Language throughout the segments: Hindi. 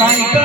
Tá, então.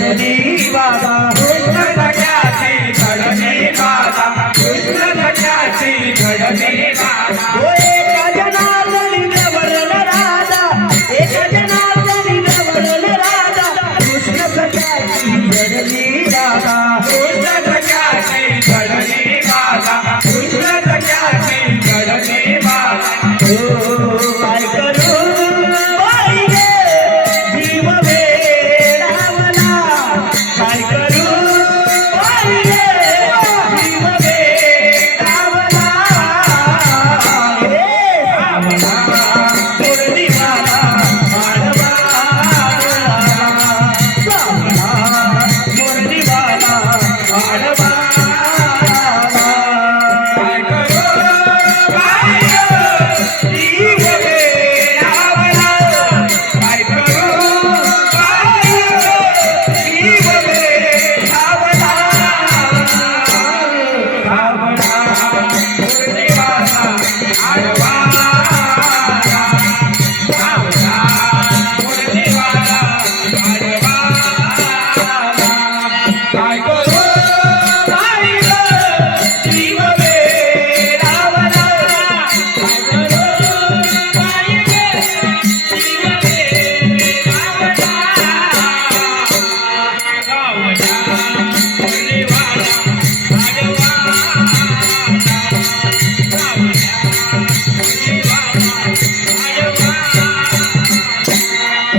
जडली बाबा कृष्ण सख्याची घडली बाबा कृष्ण सख्याची घडली